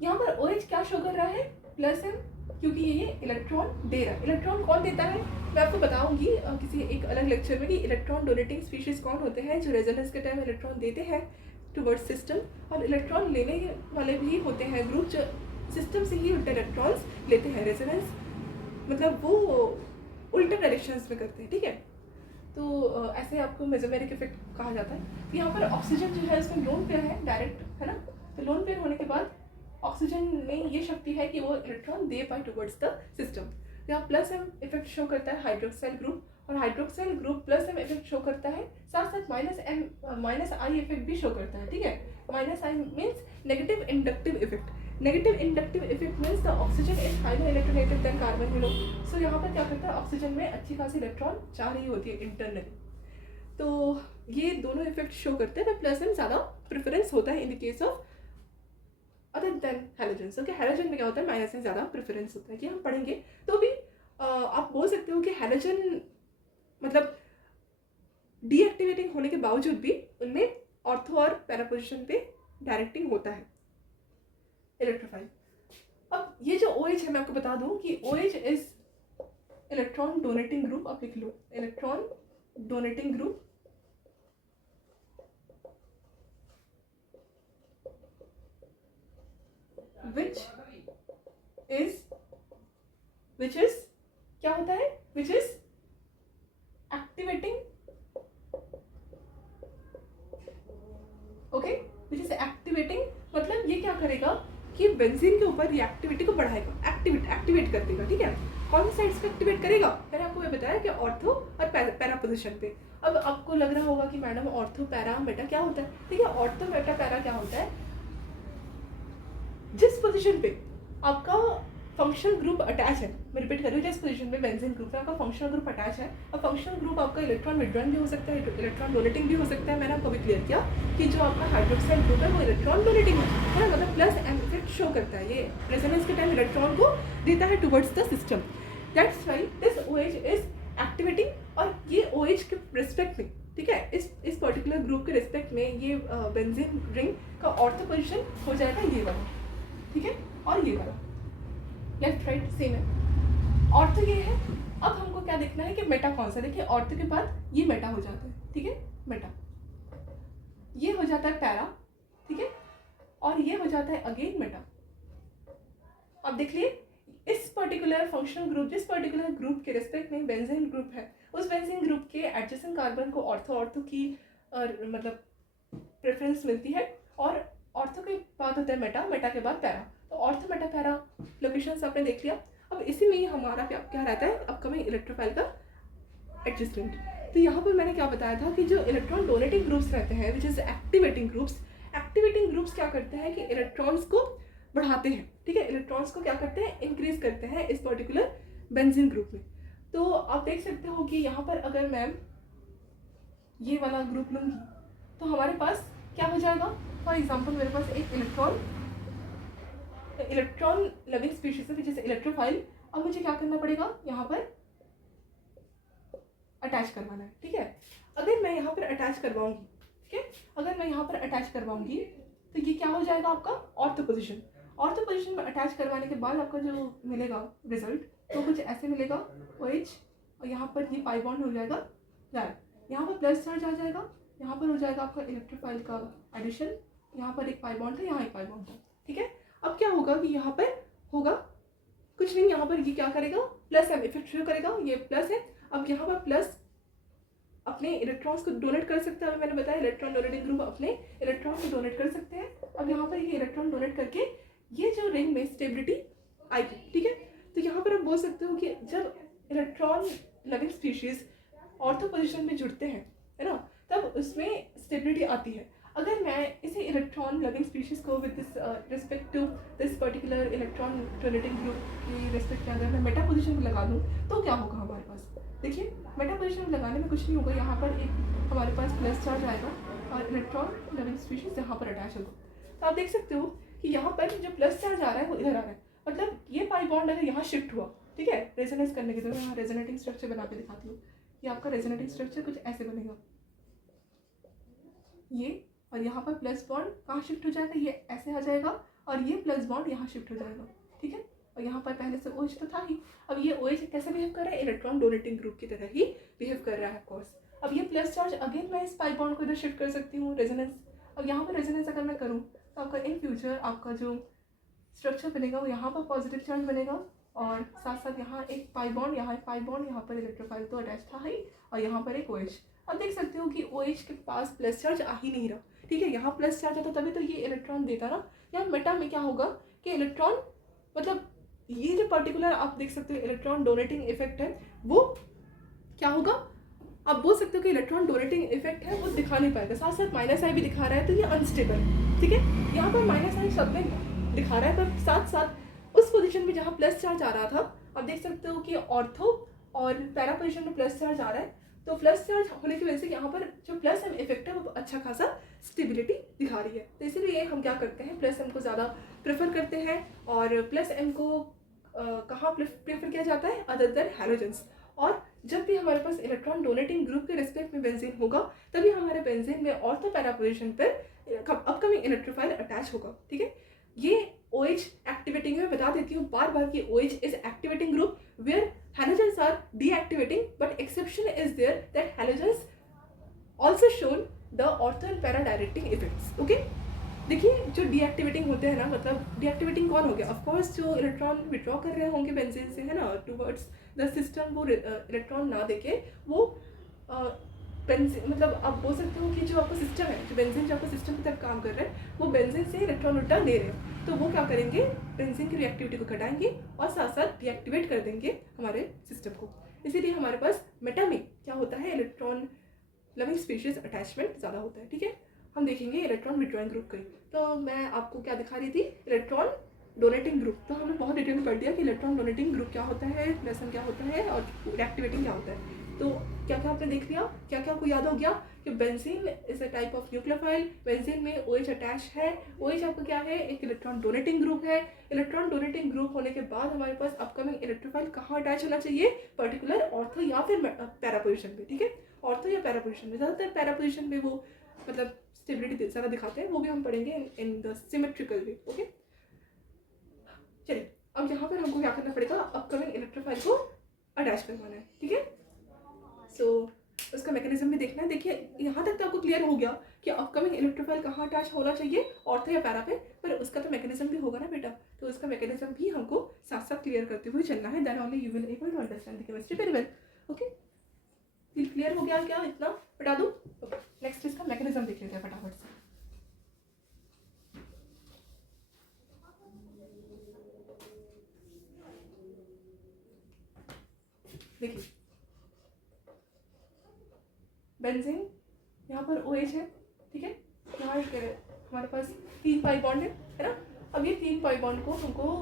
यहाँ पर OH क्या शो कर रहा है, प्लस एम, क्योंकि ये इलेक्ट्रॉन दे रहा है। इलेक्ट्रॉन कौन देता है, मैं आपको बताऊंगी किसी एक अलग लेक्चर में कि इलेक्ट्रॉन डोनेटिंग स्पीशीज कौन होते हैं जो रेजोनेंस के टाइम इलेक्ट्रॉन देते हैं टुवर्ड्स सिस्टम, और इलेक्ट्रॉन लेने वाले भी होते हैं ग्रुप जो सिस्टम से ही उल्टे इलेक्ट्रॉन्स लेते हैं। रेजोनेंस मतलब वो उल्टे डायरेक्शंस में करते हैं। ठीक है, तो ऐसे आपको मेसोमेरिक इफेक्ट कहा जाता है। तो यहाँ पर ऑक्सीजन जो है उसमें लोन पेयर है डायरेक्ट, है ना। तो लोन पेयर होने के बाद ऑक्सीजन में ये शक्ति है कि वो इलेक्ट्रॉन दे पाए टुवर्ड्स द सिस्टम। यहाँ प्लस एम इफेक्ट शो करता है हाइड्रोक्साइल ग्रुप, और hydroxyl group plus M effect show करता है, साथ साथ माइनस आई इफेक्ट भी शो करता है। ठीक है, minus I means negative inductive effect. Negative inductive effect means the oxygen is highly electronegative than carbon, you know. So यहाँ पर क्या करता है, ऑक्सीजन में अच्छी खासी इलेक्ट्रॉन जा रही होती है इंटरनली। तो ये दोनों इफेक्ट शो करते हैं, प्लस एम ज़्यादा प्रेफरेंस होता है in the case of other than halogen. Okay, halogen में क्या होता है, माइनस में ज़्यादा प्रेफरेंस होता है, कि हम पढ़ेंगे। तो भी आप बोल सकते हो कि हैलोजन मतलब डीएक्टिवेटिंग होने के बावजूद भी उनमें ऑर्थो और पैरा पोजिशन पे डायरेक्टिंग होता है इलेक्ट्रोफाइल। अब ये जो OH है मैं आपको बता दूं कि OH is electron donating group. आप लिख लो electron donating group, which is क्या होता है, which is activating, okay, which is activating मतलब ये क्या करेगा कि बेंजीन के ऊपर रिएक्टिविटी को बढ़ाएगा, एक्टिवेट कर देगा। ठीक है, कौन सी साइड्स को एक्टिवेट करेगा, मैंने आपको ये बताया कि ऑर्थो और पैरा पोजिशन पे। अब आपको लग रहा होगा कि मैडम ऑर्थो पैरा मेटा क्या होता है। ठीक है, ऑर्थो मेटा पैरा क्या होता है, जिस पोजीशन पे आपका फंक्शनल ग्रुप अटैच है, मैं रिपीट कर रही हूँ, जिस पोजीशन पे बेंजीन ग्रुप में आपका फंक्शनल ग्रुप अटैच है, और फंक्शनल ग्रुप आपका इलेक्ट्रॉन विड्रॉन भी हो सकता है, इलेक्ट्रॉन डोनेटिंग भी हो सकता है। मैंने आपको भी क्लियर किया कि जो आपका हाइड्रोक्साइड ग्रुप है वो इलेक्ट्रॉन डोनेटिंग है, मतलब प्लस एम इफेक्ट शो करता है, ये रेजोनेंस के टाइम इलेक्ट्रॉन को देता है towards the system. That's why this OH is activating. और ये OH के रिस्पेक्ट में, ठीक है, इस पर्टिकुलर ग्रुप के रिस्पेक्ट में ये बेंजीन रिंग का ऑर्थो पोजीशन हो जाएगा ये वाला, ठीक है, और ये वाला लेफ्ट राइट सेम है। ऑर्थो ये है। अब हमको क्या देखना है कि मेटा कौन सा। देखिए ऑर्थो के बाद ये मेटा हो जाता है, ठीक है, मेटा, ये हो जाता है पैरा, ठीक है, और ये हो जाता है अगेन मेटा। अब देख लिए इस पर्टिकुलर फंक्शनल ग्रुप, जिस पर्टिकुलर ग्रुप के रिस्पेक्ट में बेंजीन ग्रुप है, उस बेंजीन ग्रुप के एडजेसेंट कार्बन को ऑर्थो की मतलब प्रेफरेंस मिलती है, और ऑर्थो के बाद होता है मेटा, मेटा के बाद पैरा। तो ऑर्थो मेटा पैरा लोकेशंस आपने देख लिया। अब इसी में ही हमारा क्या रहता है अपकमिंग इलेक्ट्रोफाइल का एडजस्टमेंट। तो यहाँ पर मैंने क्या बताया था कि जो इलेक्ट्रॉन डोनेटिंग ग्रुप्स रहते हैं विच इज एक्टिवेटिंग ग्रुप्स क्या करते हैं कि इलेक्ट्रॉन्स को बढ़ाते हैं, ठीक है, इलेक्ट्रॉन्स को क्या करते हैं, इंक्रीज करते हैं इस पर्टिकुलर बेंजीन ग्रुप में। तो आप देख सकते हो कि यहाँ पर अगर मैं ये वाला ग्रुप लूँगी तो हमारे पास क्या हो जाएगा, फॉर एग्जाम्पल मेरे पास एक इलेक्ट्रॉन लविंग स्पीशीज है जैसे इलेक्ट्रोफाइल। अब मुझे क्या करना पड़ेगा, यहाँ पर अटैच करवाना है, ठीक है। अगर मैं यहाँ पर अटैच करवाऊंगी, ठीक है, अगर मैं यहाँ पर अटैच करवाऊंगी तो ये क्या हो जाएगा आपका ऑर्थो पोजीशन। ऑर्थो पोजीशन में अटैच करवाने के बाद आपका जो मिलेगा रिजल्ट तो कुछ ऐसे मिलेगा OH, और यहाँ पर ये पाई बॉन्ड हो जाएगा यार, यहाँ पर प्लस चार्ज आ जाएगा, यहाँ पर हो जाएगा आपका इलेक्ट्रोफाइल का एडिशन, यहाँ पर एक पाई बॉन्ड था, यहाँ एक पाई बॉन्ड था, ठीक है। अब क्या होगा कि यहाँ पर होगा कुछ नहीं, यहाँ पर ये क्या करेगा, प्लस एम इफेक्ट शो करेगा, ये प्लस है। अब यहाँ पर प्लस अपने इलेक्ट्रॉन्स को डोनेट कर सकते हैं, मैंने बताया इलेक्ट्रॉन डोनेटिंग ग्रुप अपने इलेक्ट्रॉन को डोनेट कर सकते हैं। अब यहाँ पर ये इलेक्ट्रॉन डोनेट करके ये जो रिंग में स्टेबिलिटी आएगी, ठीक है। तो यहाँ पर आप बोल सकते हो कि जब electron loving species ortho position में जुड़ते हैं, है ना, तब उसमें स्टेबिलिटी आती है। अगर मैं इसी इलेक्ट्रॉन लविंग स्पीशीज को with this respect to this particular electron donating group की रिस्पेक्ट में अगर मैं मेटा पोजीशन में लगा दूँ तो क्या होगा हमारे पास, देखिए मेटा पोजीशन में लगाने में कुछ नहीं होगा, यहाँ पर एक हमारे पास प्लस चार्ज आएगा और इलेक्ट्रॉन लविंग स्पीशीज यहाँ पर अटैच होगा। तो आप देख सकते हो कि यहाँ पर जो प्लस चार्ज आ रहा है वो इधर आ रहा है, मतलब ये पाई बॉन्ड अगर यहाँ शिफ्ट हुआ, ठीक है, रेजोनेंस करने के लिए, मैं यहाँ रेजोनेटिंग स्ट्रक्चर बना के दिखाती हूँ। ये आपका रेजोनेटिंग स्ट्रक्चर कुछ ऐसे बनेगा, ये, और यहाँ पर प्लस बॉन्ड कहाँ शिफ्ट हो जाएगा, ये ऐसे आ जाएगा, और ये प्लस बॉन्ड यहाँ शिफ्ट हो जाएगा, ठीक है। और यहाँ पर पहले से OH तो था ही, अब ये OH कैसे बिहेव कर रहा है, इलेक्ट्रॉन डोनेटिंग ग्रुप की तरह ही बिहेव कर रहा है ऑफकोर्स। अब ये प्लस चार्ज अगेन मैं इस पाई बॉन्ड को इधर शिफ्ट कर सकती हूँ, रेजोनेंस। अब यहाँ पर रेजोनेंस अगर मैं करूँ तो आपका इन फ्यूचर आपका जो स्ट्रक्चर बनेगा वो यहाँ पर पॉजिटिव चार्ज बनेगा, और साथ साथ यहाँ एक पाई बॉन्ड, यहाँ एक पाई बॉन्ड, यहाँ पर इलेक्ट्रोफाइल तो अटैच था ही, और यहाँ पर एक OH। अब देख सकते हो कि OH के पास प्लस चार्ज आ ही नहीं रहा, ठीक है, यहाँ प्लस चार्ज आता तभी तो ये इलेक्ट्रॉन देता ना। यहाँ मेटा में क्या होगा कि इलेक्ट्रॉन मतलब ये जो पर्टिकुलर आप देख सकते हो इलेक्ट्रॉन डोनेटिंग इफेक्ट है, वो क्या होगा, आप बोल सकते हो कि इलेक्ट्रॉन डोनेटिंग इफेक्ट है वो दिखा नहीं पाएगा, साथ साथ माइनस आई भी दिखा रहा है, तो ये अनस्टेबल है, ठीक है। यहाँ पर माइनस आई सब में दिखा रहा है, पर साथ साथ उस पोजीशन में जहाँ प्लस चार्ज आ रहा था आप देख सकते हो कि ऑर्थो और पैरा पोजीशन में प्लस चार्ज आ रहा है, तो प्लस चार्ज होने की वजह से यहाँ पर जो प्लस एम इफेक्ट है वो अच्छा खासा स्टेबिलिटी दिखा रही है। तो इसीलिए हम क्या करते हैं, प्लस एम को ज़्यादा प्रेफर करते हैं, और प्लस एम को कहाँ प्रेफर किया जाता है अदर देन हैलोजेंस। और जब भी हमारे पास इलेक्ट्रॉन डोनेटिंग ग्रुप के रिस्पेक्ट में बेंजीन होगा तभी हमारे बेंजीन में ऑर्थो पैरा पोजीशन पर अपकमिंग इलेक्ट्रोफाइल अटैच होगा। ठीक है, ये OH एक्टिवेटिंग है, बता देती हूँ बार बार कि OH is activating group where halogens are deactivating, but exception is there that halogens also shown the ortho and para directing effects. Okay, देखिए जो डीएक्टिवेटिंग होते हैं ना, मतलब डीएक्टिवेटिंग कौन हो गया, ऑफ कोर्स जो इलेक्ट्रॉन विड्रॉ कर रहे होंगे बेंजीन से, है ना, टुवर्ड्स द सिस्टम, वो इलेक्ट्रॉन ना देके वो बेंजीन, मतलब आप बोल सकते हो कि जो आपका सिस्टम है, जो बेंजीन जो आपका सिस्टम की तरफ काम कर रहे हैं, वो बेंजीन से इलेक्ट्रॉन उल्टा ले रहे हैं, तो वो क्या करेंगे, बेंजीन की रिएक्टिविटी को घटाएंगे और साथ साथ डीएक्टिवेट कर देंगे हमारे सिस्टम को। इसीलिए हमारे पास मेटा में क्या होता है, इलेक्ट्रॉन लविंग स्पीशीज अटैचमेंट ज़्यादा होता है। ठीक है, हम देखेंगे इलेक्ट्रॉन विड्रॉइंग ग्रुप का। तो मैं आपको क्या दिखा रही थी, इलेक्ट्रॉन डोनेटिंग ग्रुप। तो हमने बहुत डिटेल में पढ़ दिया कि इलेक्ट्रॉन डोनेटिंग ग्रुप क्या होता है, लेसन क्या होता है और रिएक्टिवेटिंग क्या होता है। तो क्या क्या आपने देख लिया, क्या क्या आपको याद हो गया कि benzene is a type of nucleophile, benzene में OH अटैच है, OH आपका क्या है, एक इलेक्ट्रॉन डोनेटिंग ग्रुप है। इलेक्ट्रॉन डोनेटिंग ग्रुप होने के बाद हमारे पास अपकमिंग इलेक्ट्रोफाइल कहाँ अटैच होना चाहिए, पर्टिकुलर ऑर्थो या फिर पैरा पोजीशन पे। ठीक है, ऑर्थो या पैरा पोजीशन में, ज़्यादातर पैरा पोजीशन में वो मतलब स्टेबिलिटी ज़्यादा दिखाते हैं, वो भी हम पढ़ेंगे in the symmetrical way. Okay, चलिए अब यहाँ पर हमको क्या करना पड़ेगा, अपकमिंग इलेक्ट्रोफाइल को अटैच करवाना है। ठीक है, सो उसका मैकेनिज्म भी देखना है। देखिए यहाँ तक तो आपको क्लियर हो गया कि अपकमिंग इलेक्ट्रोफाइल कहाँ अटैच होना चाहिए, ऑर्थो या पैरा पे, पर उसका तो मैकेनिज्म भी होगा ना बेटा, तो उसका मैकेनिज्म भी हमको साथ साथ क्लियर करते हुए चलना है, then only you will able to understand the chemistry very well. Okay, clear हो गया क्या, इतना बता दूँ? नेक्स्ट इसका मैकेनिज्म देख लेते हैं फटाफट से। देखिए बेंजीन यहाँ पर OH है। ठीक है, यहाँ हमारे पास 3 पाई बॉन्ड है ना। अब ये 3 पाई बॉन्ड को हमको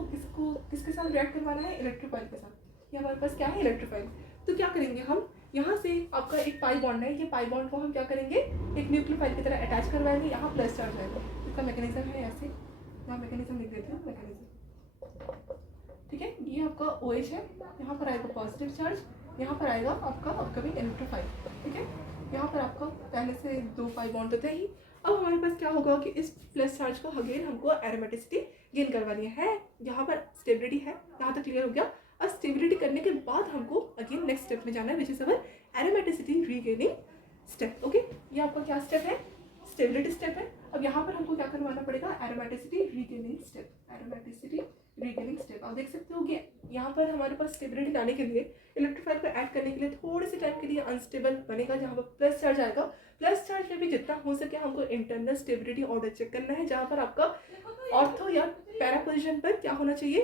किसके साथ रिएक्ट करवाना है, इलेक्ट्रोफाइल के साथ। ये हमारे पास क्या है, इलेक्ट्रोफाइल। तो क्या करेंगे हम, यहाँ से आपका एक पाई बॉन्ड है, ये पाई बॉन्ड को हम क्या करेंगे, एक न्यूक्लियोफाइल की तरह अटैच करवाएंगे, यहाँ प्लस चार्ज आएगा। इसका मैकेनिज्म है ऐसे, यहाँ मैकेनिज्म लिख देती हूँ, मैकेनिज्म। ठीक है, ये आपका OH है, यहाँ पर आएगा पॉजिटिव चार्ज, यहाँ पर आएगा आपका अपकमिंग इलेक्ट्रोफाइल। ठीक है, यहाँ पर आपका पहले से 2 पाई बॉन्ड तो थे ही। अब हमारे पास क्या होगा कि इस प्लस चार्ज को अगेन हमको एरोमेटिसिटी गेन करवानी है। यहाँ पर स्टेबिलिटी है, यहाँ तक क्लियर हो गया। अब स्टेबिलिटी करने के बाद हमको अगेन नेक्स्ट स्टेप में जाना है, which is our aromaticity regaining step. Okay, ये आपका क्या स्टेप है, स्टेबिलिटी स्टेप है। अब यहाँ पर हमको क्या करवाना पड़ेगा, aromaticity regaining step, aromaticity regaining step. आप देख सकते हो कि यहाँ पर हमारे पास स्टेबिलिटी लाने के लिए, इलेक्ट्रोफाइल को ऐड करने के लिए थोड़े से टाइम के लिए अनस्टेबल बनेगा, जहाँ पर प्लस चार्ज आएगा। प्लस चार्ज में भी जितना हो सके हमको इंटरनल स्टेबिलिटी ऑर्डर चेक करना है, जहाँ पर आपका ऑर्थो या पैरा पोजीशन पर क्या होना चाहिए,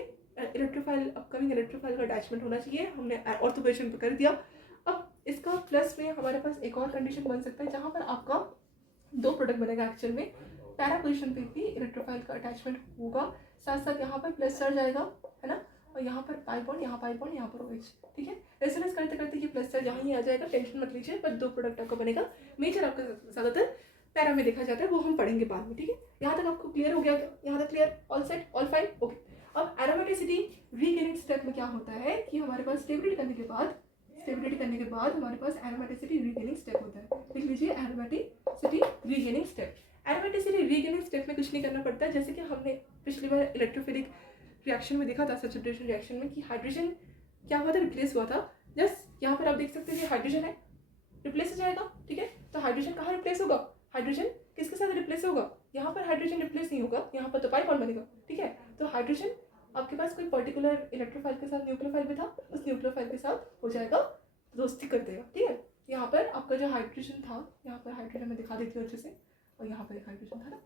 इलेक्ट्रोफाइल, अपकमिंग इलेक्ट्रोफाइल का अटैचमेंट होना चाहिए। हमने ऑर्थो पोजीशन पर कर दिया। अब इसका प्लस में हमारे पास एक और कंडीशन बन सकता है, जहाँ पर आपका 2 प्रोडक्ट बनेगा एक्चुअल में। पैरा पोजीशन पे भी इलेक्ट्रोफाइल का अटैचमेंट होगा, साथ साथ यहाँ पर प्लस चार्ज आएगा, है ना, और यहाँ पर पाई बॉन्ड, यहाँ पाई बॉन्ड, यहाँ पर OH। ठीक है, रेजोनेंस करते करते ये प्लस चार्ज यहाँ ही आ जाएगा, टेंशन मत लीजिए, पर 2 प्रोडक्ट आपका बनेगा। मेजर आपका ज़्यादातर पैरा में देखा जाता है, वो हम पढ़ेंगे बाद में। ठीक है, यहाँ तक आपको क्लियर हो गया, यहाँ तक clear, all set, all fine. Okay, अब एरोमेटिसिटी रीगेनिंग स्टेप में क्या होता है कि हमारे पास स्टेबिलिटी करने के बाद हमारे पास एरोमेटिसिटी रीगेनिंग स्टेप होता है। लिख लीजिए, aromaticity regaining step. Aromaticity regaining step में कुछ नहीं करना पड़ता है, जैसे कि हमने पिछली बार इलेक्ट्रोफिलिक रिएक्शन में देखा था, सब्स्टिट्यूशन रिएक्शन में, कि हाइड्रोजन क्या हुआ था, रिप्लेस हुआ था। जस्ट यहाँ पर आप देख सकते हैं कि हाइड्रोजन है, रिप्लेस हो जाएगा। ठीक है, तो हाइड्रोजन कहाँ रिप्लेस होगा, हाइड्रोजन किसके साथ रिप्लेस होगा, यहाँ पर हाइड्रोजन रिप्लेस नहीं होगा, यहाँ पर तो पाई बॉन्ड बनेगा। ठीक है, तो हाइड्रोजन आपके पास कोई पर्टिकुलर इलेक्ट्रोफाइल के साथ न्यूक्लियोफाइल में था, उस न्यूक्लियोफाइल के साथ हो जाएगा, दोस्ती कर देगा। ठीक है, यहाँ पर आपका जो हाइड्रोजन था, यहाँ पर हाइड्रोजन मैं दिखा देती हूँ अच्छे से, और यहाँ पर एक हाइड्रोजन था ना।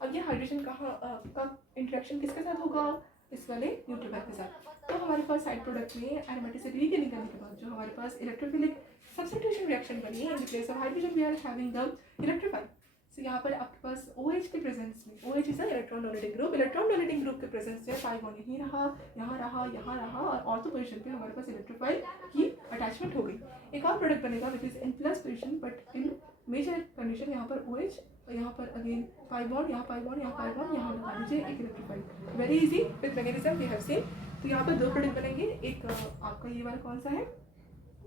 अब ये हाइड्रोजन कहाँ का इंटरेक्शन किसके साथ होगा, इस वाले न्यूक्लियोफाइल के साथ। तो हमारे पास साइड प्रोडक्ट में एरोमेटिसिटी रीगेनिंग करने के बाद जो हमारे पास इलेक्ट्रोफिलिक सब्स्टिट्यूशन रिएक्शन बनी, in place of hydrogen we are having the electrophile. So यहाँ पर आपके पास OH के प्रेजेंस में, OH is a electron donating group, electron donating group के प्रेजेंस में पाई बॉन्ड यहीं रहा, यहाँ रहा, यहाँ रहा, और ऑर्थो पोजीशन पे हमारे पास इलेक्ट्रोफाइल की अटैचमेंट हो गई। एक और प्रोडक्ट बनेगा which is in plus position, but in major condition, यहाँ पर OH और यहाँ पर अगेन पाई बॉन्ड, यहाँ पाई बॉन्ड, यहाँ पाई बॉन्ड, यहाँ लगा दीजिए एक electrophile. Very easy with magnetism we have seen. तो यहाँ पर 2 प्रोडक्ट बनेंगे, एक आपका ये वाला कौन सा है,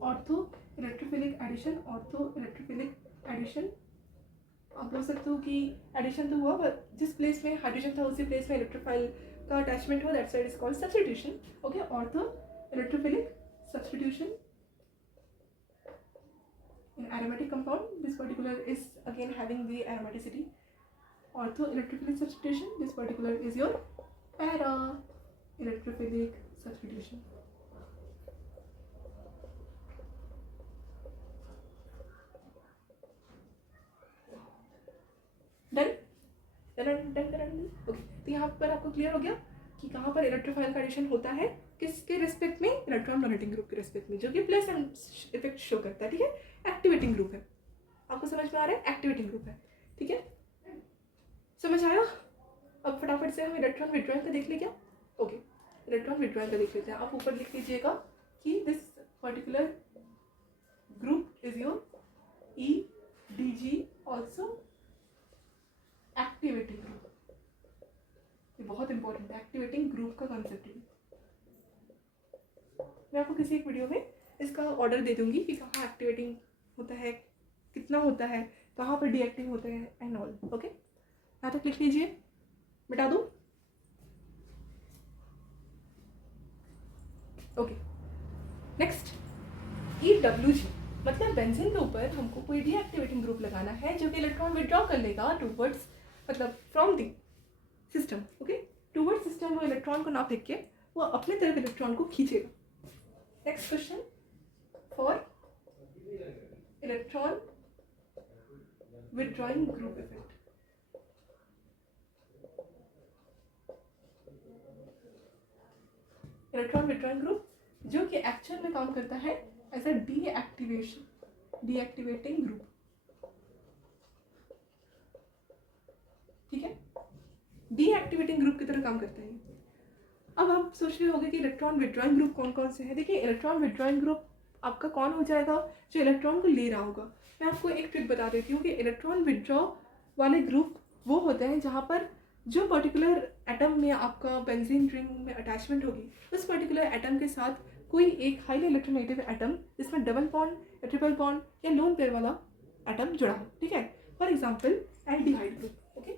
ortho electrophilic addition, ortho electrophilic addition. आप बोल सकते हो कि एडिशन तो हुआ पर जिस प्लेस में हाइड्रोजन था उसी प्लेस में इलेक्ट्रोफाइल का अटैचमेंट हो, that side is called substitution. Okay, ortho electrophilic substitution in aromatic compound. This particular is again having the aromaticity. Ortho electrophilic substitution, this particular is your para electrophilic substitution. Done done done done. Okay, तो यहाँ पर आपको clear हो गया कि कहाँ पर electrophile का एडिशन होता है, किसके रिस्पेक्ट में, इलेक्ट्रॉन डोनेटिंग ग्रुप के रिस्पेक्ट में, जो कि प्लस एंड इफेक्ट शो करता है। ठीक है, एक्टिवेटिंग ग्रुप है, आपको समझ में आ रहा है, एक्टिवेटिंग ग्रुप है। ठीक है, समझ आया। अब फटाफट से हम इलेक्ट्रॉन विड्रॉइंग का देख ले क्या। ओके, इलेक्ट्रॉन विड्रॉइंग का देख लेते हैं। आप ऊपर लिख लीजिएगा कि this particular group is your EDG, also activating group. ये बहुत इंपॉर्टेंट है, एक्टिवेटिंग ग्रुप का कॉन्सेप्ट है। मैं आपको किसी एक वीडियो में इसका ऑर्डर दे दूंगी कि कहाँ एक्टिवेटिंग होता है, कितना होता है, कहाँ पर डीएक्टिव होते हैं एंड ऑल। ओके, यहाँ तक लिख लीजिए, मिटा दो। ओके, नेक्स्ट EWG, मतलब बेंजीन के ऊपर हमको कोई डीएक्टिवेटिंग ग्रुप लगाना है जो कि इलेक्ट्रॉन विड्रॉ कर लेगा टूवर्ड्स, मतलब from the system. Okay, towards system वो इलेक्ट्रॉन को ना फेंक के वो अपने तरफ इलेक्ट्रॉन को खींचेगा। Next question, for electron withdrawing group effect. Electron withdrawing group जो कि एक्चुअल में काम करता है एज अ डीएक्टिवेटिंग ग्रुप। ठीक है, डीएक्टिवेटिंग ग्रुप की तरह काम करता है। अब आप सोच रहे होंगे कि इलेक्ट्रॉन विड्रॉइंग ग्रुप कौन कौन से हैं। देखिए, इलेक्ट्रॉन विड्रॉइंग ग्रुप आपका कौन हो जाएगा, जो इलेक्ट्रॉन को ले रहा होगा। मैं आपको एक ट्रिक बता देती हूँ कि इलेक्ट्रॉन विड्रॉ वाले ग्रुप वो होते हैं जहाँ पर जो पर्टिकुलर एटम में आपका बेंजीन रिंग में अटैचमेंट होगी, उस पर्टिकुलर एटम के साथ कोई एक हाईली इलेक्ट्रोनेगेटिव एटम जिसमें डबल बॉन्ड या ट्रिपल बॉन्ड या लोन पेयर वाला एटम जुड़ा हो। ठीक है, for example aldehyde group. Okay,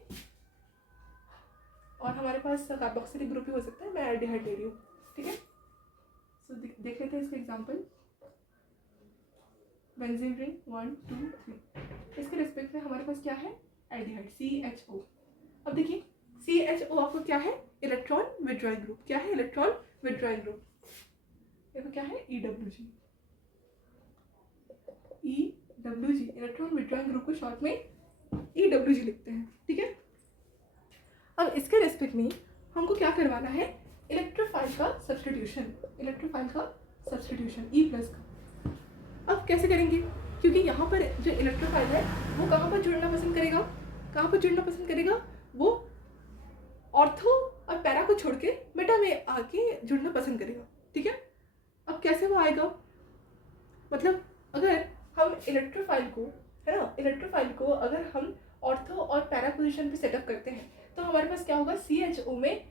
और हमारे पास कार्बोक्सिलिक ग्रुप भी हो सकता है, मैं एल्डिहाइड ले रही हूँ। ठीक है, सो देख लेते हैं इसके एग्जाम्पल। बेंजीन रिंग 1 2 3, इसके रिस्पेक्ट में हमारे पास क्या है, एल्डिहाइड CHO। अब देखिए, CHO आपको क्या है, इलेक्ट्रॉन विड्रॉइंग ग्रुप। क्या है, इलेक्ट्रॉन विड्रॉइंग ग्रुप। देखो क्या है, EWG। इलेक्ट्रॉन विड्रॉइंग ग्रुप को शॉर्ट में EWG लिखते हैं। ठीक है, अब इसके रेस्पेक्ट में हमको क्या करवाना है, इलेक्ट्रोफाइल का सब्स्टिट्यूशन, इलेक्ट्रोफाइल का सब्स्टिट्यूशन E+ का। अब कैसे करेंगे, क्योंकि यहाँ पर जो इलेक्ट्रोफाइल है वो कहाँ पर जुड़ना पसंद करेगा, कहाँ पर जुड़ना पसंद करेगा, वो ऑर्थो और पैरा को छोड़ के मेटा में आके जुड़ना पसंद करेगा। ठीक है, अब कैसे वो आएगा, मतलब अगर हम इलेक्ट्रोफाइल को, है ना, इलेक्ट्रोफाइल को अगर हम ऑर्थो और पैरा पोजीशन पे सेटअप करते हैं तो हमारे पास क्या होगा, CHO में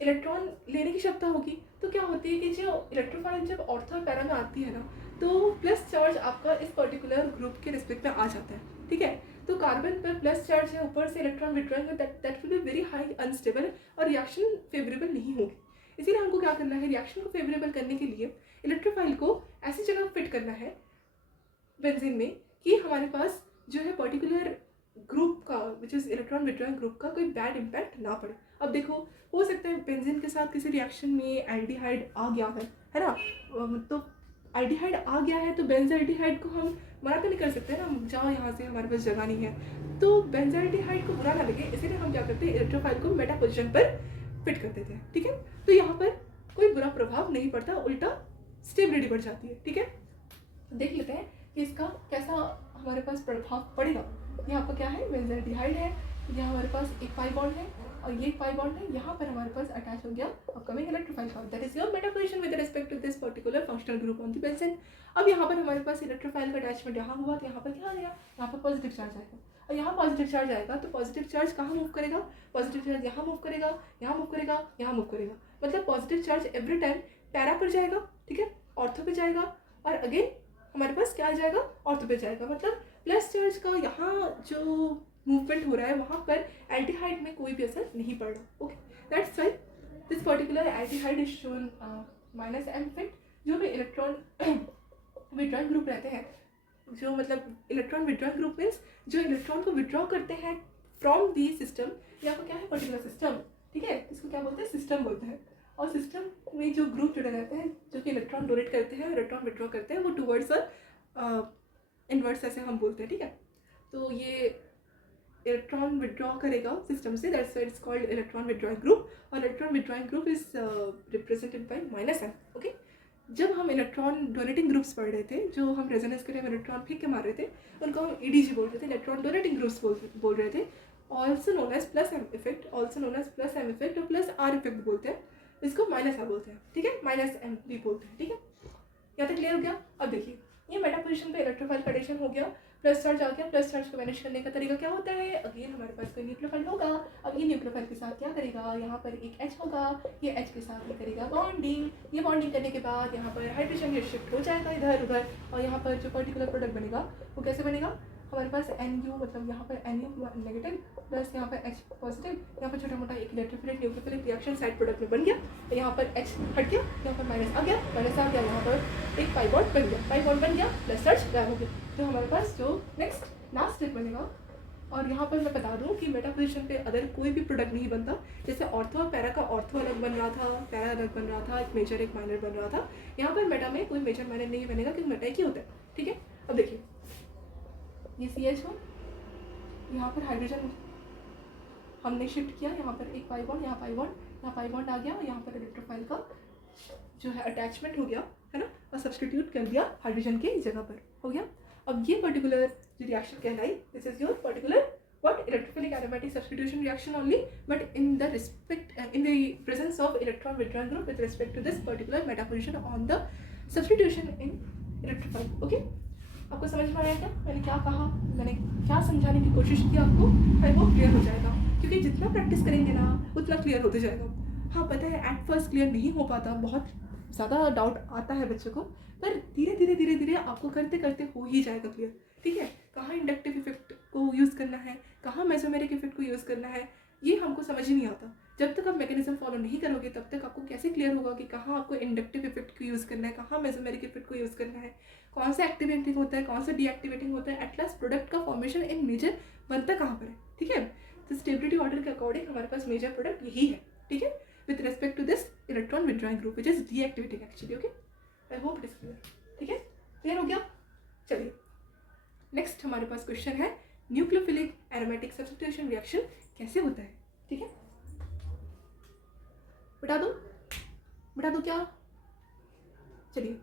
इलेक्ट्रॉन लेने की क्षमता होगी। तो क्या होती है कि जो इलेक्ट्रोफाइल जब ऑर्थो और पैरा में आती है ना, तो प्लस चार्ज आपका इस पर्टिकुलर ग्रुप के रिस्पेक्ट में आ जाता है। ठीक है, तो कार्बन पर प्लस चार्ज है, ऊपर से electron withdrawing, that will be very high unstable और रिएक्शन फेवरेबल नहीं होगी। इसीलिए हमको क्या करना है, रिएक्शन को फेवरेबल करने के लिए इलेक्ट्रोफाइल को ऐसी जगह फिट करना है बेंजीन में कि हमारे पास जो है पर्टिकुलर ग्रुप का, which is electron withdrawing group का, कोई बैड इम्पैक्ट ना पड़े। अब देखो, हो सकता है बेंजीन के साथ किसी रिएक्शन में एल्डिहाइड आ गया है ना, तो एल्डिहाइड आ गया है तो बेंजल्डिहाइड को हम मना तो नहीं कर सकते ना, जाओ यहाँ से, हमारे पास जगह नहीं है। तो बेंजल्डिहाइड को बुरा ना लगे, इसीलिए हम क्या करते हैं, इलेक्ट्रोफाइल को मेटा पोजिशन पर फिट कर देते हैं। ठीक है, तो यहाँ पर कोई बुरा प्रभाव नहीं पड़ता, उल्टा स्टेबिलिटी बढ़ जाती है। ठीक है, देख लेते हैं कि इसका कैसा हमारे पास प्रभाव पड़ेगा। यहाँ पर क्या है, बेंजल्डिहाइड है, यहाँ हमारे पास एक पाई बॉन्ड है और ये पाई बॉन्ड है, यहाँ पर हमारे पास अटैच हो गया अपकमिंग इलेक्ट्रोफाइल का, that is your meta position with respect to this particular functional group on the benzene. अब यहाँ पर हमारे पास इलेक्ट्रोफाइल का अटैचमेंट यहाँ हुआ, तो यहाँ पर क्या आ गया, यहाँ पर पॉजिटिव चार्ज आएगा, और यहाँ पॉजिटिव चार्ज आएगा तो पॉजिटिव चार्ज कहाँ मूव करेगा, पॉजिटिव चार्ज यहाँ मूव करेगा, यहाँ मूव करेगा, यहाँ मूव करेगा। मतलब positive charge every time para पर जाएगा, ठीक है, ऑर्थो पे जाएगा, और अगेन हमारे पास क्या आ जाएगा, ऑर्थो पे जाएगा। मतलब प्लस चार्ज का यहाँ जो मूवमेंट हो रहा है वहाँ पर एल्डिहाइड में कोई भी असर नहीं पड़ रहा। Okay, that's why this particular aldehyde is shown minus M effect. जो भी इलेक्ट्रॉन विड्रॉइंग ग्रुप रहते हैं, जो मतलब इलेक्ट्रॉन विड्रॉइंग ग्रुप मीन्स जो इलेक्ट्रॉन को विड्रॉ करते हैं फ्रॉम दी सिस्टम, या फिर क्या है पर्टिकुलर सिस्टम, ठीक है, इसको क्या बोलते हैं, सिस्टम बोलते हैं। और सिस्टम में जो ग्रुप जुड़े रहते हैं जो कि इलेक्ट्रॉन डोनेट करते हैं, इलेक्ट्रॉन विड्रॉ करते हैं, वो टूवर्ड्स इनवर्स ऐसे हम बोलते हैं, ठीक है। तो ये इलेक्ट्रॉन विड्रॉ करेगा सिस्टम से, that's why it's called electron withdrawing group. और electron withdrawing group is represented by minus M. Okay, जब हम इलेक्ट्रॉन डोनेटिंग ग्रुप्स पढ़ रहे थे, जो हम रेजोनेंस के लिए इलेक्ट्रॉन फेंक के मार रहे थे, उनको हम ईडीजी बोल रहे थे, इलेक्ट्रॉन डोनेटिंग ग्रुप्स बोल रहे थे। Also known as plus M effect, also known as plus M effect और प्लस आर इफेक्ट बोलते हैं, इसको माइनस आर बोलते हैं, ठीक है, माइनस एम भी बोलते हैं, ठीक है। यहाँ तक क्लियर हो गया। अब देखिए ये मेटा पोजिशन पे इलेक्ट्रोफाइल कंडीशन हो गया, प्लस चार्ज आ गया। प्लस चार्ज को मैनेज करने का तरीका क्या होता है, अगेन हमारे पास कोई न्यूक्लियोफाइल होगा। अब ये न्यूक्लियोफाइल के साथ क्या करेगा, यहाँ पर एक H होगा, ये H के साथ ये करेगा बॉन्डिंग। ये बॉन्डिंग करने के बाद यहाँ पर हाइड्रोजन ये शिफ्ट हो जाएगा इधर उधर, और यहाँ पर जो पर्टिकुलर प्रोडक्ट बनेगा वो कैसे बनेगा, हमारे पास NU मतलब यहाँ पर NU नेगेटिव प्लस यहाँ पर H पॉजिटिव, यहाँ पर छोटा मोटा एक electrophilic nucleophilic reaction side product में बन गया। यहाँ पर H हट गया, यहाँ पर माइनस आ गया, माइनस आ गया, यहाँ पर एक पाई बॉन्ड बन गया, पाई बॉन्ड बन गया, प्लस चार्ज गायब हो गया। तो हमारे पास जो नेक्स्ट लास्ट स्टेप बनेगा, और यहाँ पर मैं बता दूँ कि मेटा पोजिशन पे अदर कोई भी प्रोडक्ट नहीं बनता। जैसे ऑर्थो और पैरा का ऑर्थो अलग बन रहा था, पैरा अलग बन रहा था, एक मेजर एक माइनर बन रहा था, यहाँ पर मेटा में कोई मेजर माइनर नहीं बनेगा क्योंकि मेटा एक ही होता है, ठीक है। अब देखिए ये CH हो, यहाँ पर हाइड्रोजन हमने शिफ्ट किया, यहाँ पर एक पाई बॉन्ड, यहाँ पाई बॉन्ड, यहाँ पाई बॉन्ड आ गया, यहाँ पर इलेक्ट्रोफाइल का जो है अटैचमेंट हो गया है ना, और सब्सटीट्यूट कर दिया हाइड्रोजन के जगह पर, हो गया। अब ये पर्टिकुलर जो रिएक्शन कहलाई, this is your particular what electrophilic aromatic substitution reaction only, but in the presence of electron withdrawing group with respect to this particular meta position on the substitution in electrophile. Okay, आपको समझ में आया क्या मैंने क्या कहा, मैंने क्या समझाने की कोशिश की आपको, आई होप क्लियर हो जाएगा, क्योंकि जितना प्रैक्टिस करेंगे ना उतना क्लियर होते जाएगा। हाँ पता है एट फर्स्ट क्लियर नहीं हो पाता, बहुत ज़्यादा डाउट आता है बच्चों को, पर धीरे धीरे धीरे धीरे आपको करते करते हो ही जाएगा क्लियर, ठीक है। कहाँ इंडक्टिव इफेक्ट को यूज़ करना है, कहाँ मेसोमेरिक इफेक्ट को यूज़ करना है, ये हमको समझ ही नहीं आता। जब तक आप मैकेनिज्म फॉलो नहीं करोगे तब तक आपको कैसे क्लियर होगा कि कहाँ आपको इंडक्टिव इफेक्ट को यूज़ करना है, कहाँ मेसोमेरिक इफेक्ट को यूज़ करना है, कौन सा एक्टिवेटिंग होता है, कौन सा डीएक्टिवेटिंग होता है, एट लास्ट प्रोडक्ट का फॉर्मेशन इन मेजर बनता कहाँ पर है, ठीक है। तो स्टेबिलिटी ऑर्डर के अकॉर्डिंग हमारे पास मेजर प्रोडक्ट यही है, ठीक है, with respect to this electron withdrawing group which is deactivating actually. Okay, I hope it is clear, ठीक है, क्लियर हो गया। चलिए नेक्स्ट हमारे पास क्वेश्चन है न्यूक्लियोफिलिक एरोमेटिक सब्स्टिट्यूशन रिएक्शन कैसे होता है, ठीक है। बता दो क्या, चलिए